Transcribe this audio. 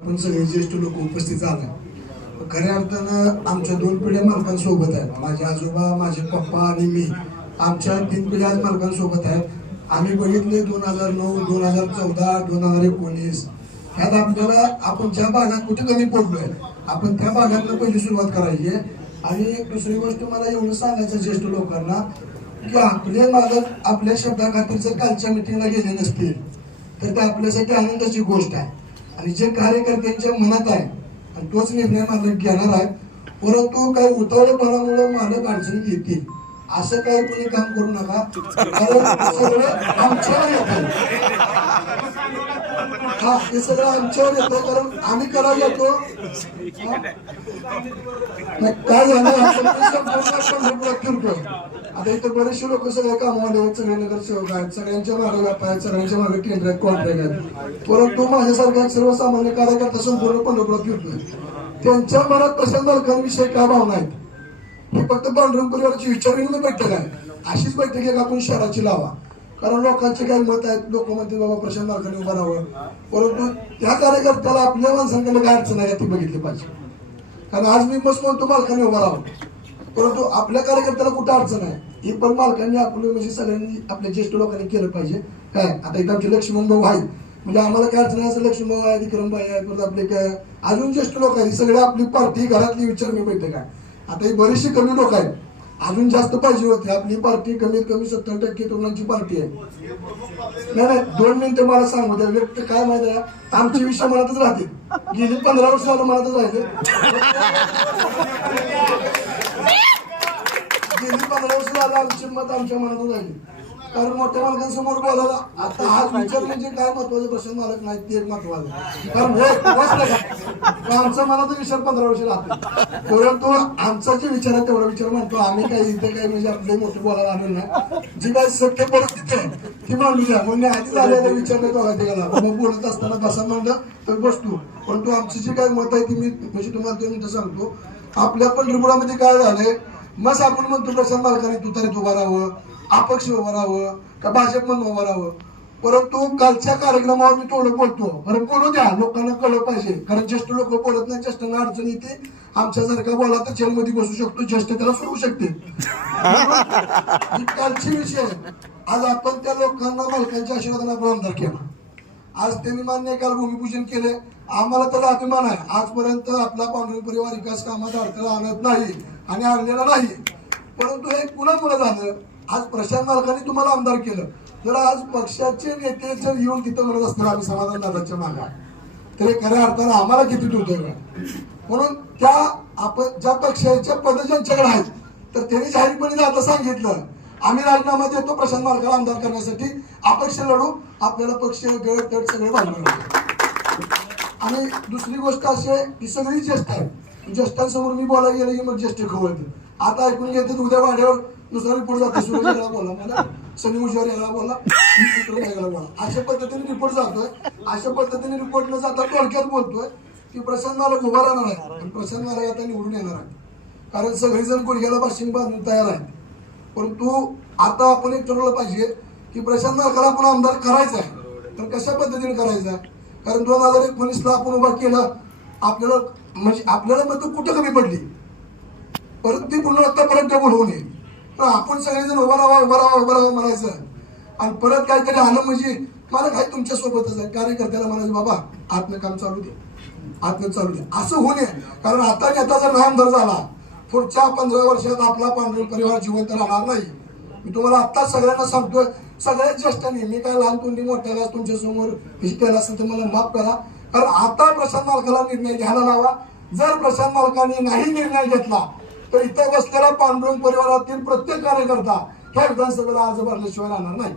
पण सगळे ज्येष्ठ लोक उपस्थित झाले. खऱ्या अर्थानं आमच्या 2 पिढ्या मालकांसोबत आहेत. माझे आजोबा, माझे पप्पा आणि मी, आमच्या 3 पिढ्या आज मालकांसोबत आहेत. आम्ही बघितले 2009, 2014, 2019 ह्यात आपल्याला आपण ज्या भागात कुठे कमी पडलोय आपण त्या भागातनं पहिली सुरुवात करायची आहे. आणि दुसरी गोष्ट मला एवढं सांगायचं ज्येष्ठ लोकांना की आपले मालक आपल्या शब्दाखातीर जर कालच्या मिटिंगला गेले नसतील तर ते आपल्यासाठी आनंदाची गोष्ट आहे. आणि जे कार्यकर्त्यांच्या मनात आहे आणि तोच निर्णय मालक घेणार आहे. परंतु काही उतावळेपणामुळे मालक अडचणीत येतील असं काही कोणी काम करू नका, कारण सगळं आमच्यावर येतं. हे सगळं आमच्यावर येतं, कारण आम्ही करायला येतो. काय झालं फिरतोय आता इथे बरेचसे लोक सगळे कामवाले आहेत, सगळे नगरसेवक आहेत, सगळ्यांच्या मागे व्यापार आहेत, सगळ्यांच्या मागे केंद्र आहेत, कॉन्ट्रॅक्ट आहेत. परंतु माझ्यासारखा सर्वसामान्य कार्यकर्ता संपूर्ण पंढरपुरात फिरतोय. त्यांच्या मनात प्रशांत मालकांविषयी काय भावना आहेत हे फक्त पांडुरंग परिवाराची विचारविनिमय बैठक आहे. अशीच बैठक एक आपण शहराची लावा, कारण लोकांचे काही मत आहेत. लोक म्हणते बाबा प्रशांत मालकांनी उभा राहावं, परंतु त्या कार्यकर्त्याला आपल्या माणसांकडे काय अडचण आहे ती बघितली पाहिजे. कारण आज मी मस्त म्हणतो मालकांनी उभा राहावं, परंतु आपल्या कार्यकर्त्याला कुठं अडचण आहे ही पण मालकांनी आपलं म्हणजे सगळ्यांनी आपल्या ज्येष्ठ लोकांनी केलं पाहिजे. काय आता इथं आमचे लक्ष्मण भाऊ आहेत, म्हणजे आम्हाला काय अडचण आहे असं लक्ष्मण भाऊ आहे, विक्रमभाई आहे, परत आपले काय अजून ज्येष्ठ लोक आहेत. सगळे आपली पार्टी घरातली विचारणी बैठक आहे. आता ही बरीचशी कमी लोक आहेत, अजून जास्त पाहिजे होते. आपली पार्टी कमीत कमी 70% तरुणांची पार्टी आहे. नाही 2 मिनिटं मला सांगू द्या. व्यक्त काय माहिती आहे, आमचे विषय मनातच राहतील. गेली 15 वर्ष झालं मनातच राहिले. गेली 15 वर्ष झालं आमचे मत आमच्या मनातच राहिले. कारण मोठ्या मालकांसमोर बोलायला आता हाच विचार म्हणजे काय महत्वाचे प्रश्न मालक नाही ते एक महत्वाचं. कारण आमचा मनाचा विचार 15 वर्ष राहतो, परंतु आमचा जे विचार आहे तेवढा विचार म्हणतो आम्ही. काही इथे काही म्हणजे आपले मोठे बोलायला आलो नाही. जी काही सत्य परिस्थिती आहे ती मांडू द्या. म्हणजे आधी झालेला विचार नाही बघा गेला मग बोलत असताना बसा म्हणलं तर बसतो. परंतु आमची जी काही मत आहे ती मी म्हणजे तुम्हाला 2 मिनिटं सांगतो. आपल्या पंढरपुरामध्ये काय झालंय, मग आपण म्हणतो प्रशांत मालकाने तुतारीत उभा राहावं, अपक्ष उभं राहावं का भाजप म्हणून उभं राहावं. परंतु कालच्या कार्यक्रमावर मी थोडं बोलतो, बरं बोलू द्या, लोकांना कळलं पाहिजे. कारण ज्येष्ठ लोक बोलत नाही, ज्येष्ठांना अडचण येते. आमच्यासारखा बोला तर जेलमध्ये बसू शकतो, ज्येष्ठ त्याला सोडू शकते. कालची विषय आज आपण त्या लोकांना मालकांच्या आशीर्वादाने आपण आमदार केला. आज त्यांनी मान्य काल भूमिपूजन केले. आम्हाला त्याला अभिमान आहे. आजपर्यंत आपला पांडुरंग परिवार विकास कामात अडथळा आणत नाही आणि आणलेला नाही. परंतु हे कुणामुळे झालं, आज प्रशांत मालकांनी तुम्हाला आमदार केलं. जर आज पक्षाचे नेते जर येऊन तिथं म्हणत असतील आम्ही समाधान दादाच्या मागे, तर खऱ्या अर्थानं आम्हाला किती दुर्दैव आहे. म्हणून त्या आपण ज्या पक्षाच्या पद ज्यांच्याकडे आहेत तर त्यांनी जाहीरपणे आता सांगितलं आम्ही राजीनामा देतो प्रशांत मालकाला आमदार करण्यासाठी, अपक्ष लढू, आपल्याला पक्ष गळ तट सगळे बांधणार. आणि दुसरी गोष्ट अशी आहे की सगळी ज्येष्ठ आहे, ज्येष्ठांसमोर मी बोलायला गेलं की मग ज्येष्ठ खवळते. आता ऐकून घेतात उद्या वाड्यावर दुसरा रिपोर्ट जातो, सूरज याला बोला, मला सनी मुजावर याला बोला, याला बोला, अशा पद्धतीने रिपोर्ट जातोय. अशा पद्धतीने रिपोर्ट न जाता थोडक्यात बोलतोय की प्रशांत मालक उभा राहणार आहे आणि प्रशांत मालक आता निवडून येणार आहे. कारण सगळेजण गुडघ्याला बाशिंग बांधून तयार आहेत. परंतु आता आपण एक ठरवलं पाहिजे की प्रशांत मालकाला आपण आमदार करायचं आहे, तर कशा पद्धतीने करायचं आहे. कारण 2019ला आपण उभा केलं, आपल्याला म्हणजे आपल्याला मत कुठं कमी पडली, परत ती पुन्हा आतापर्यंत होऊ नये. आपण सगळेजण उभा राहा उभा राहा उभा राहा म्हणायचं आणि परत काहीतरी आलं म्हणजे मला काय तुमच्या सोबतच आहे. कार्यकर्त्याला म्हणायचं बाबा आत्म काम चालू दे, आत्म चालू दे, असं होऊ नये. कारण आता नेता जर आमदार झाला पुढच्या 15 वर्षात आपला पांढरा परिवार जिवंत राहणार नाही. मी तुम्हाला आत्ताच सगळ्यांना सांगतोय, सगळ्यात ज्येष्ठांनी, मी काय लहान तोंडी मोठ्याला तुमच्या समोर केला असेल तर मला माफ करा. कारण आता प्रशांत मालकाला निर्णय घ्यायला लावा. जर प्रशांत मालकाने नाही निर्णय घेतला तर इथं बसलेला पांडुरंग परिवारातील प्रत्येक कार्यकर्ता ह्या विधानसभेला अर्ज भरल्याशिवाय राहणार नाही.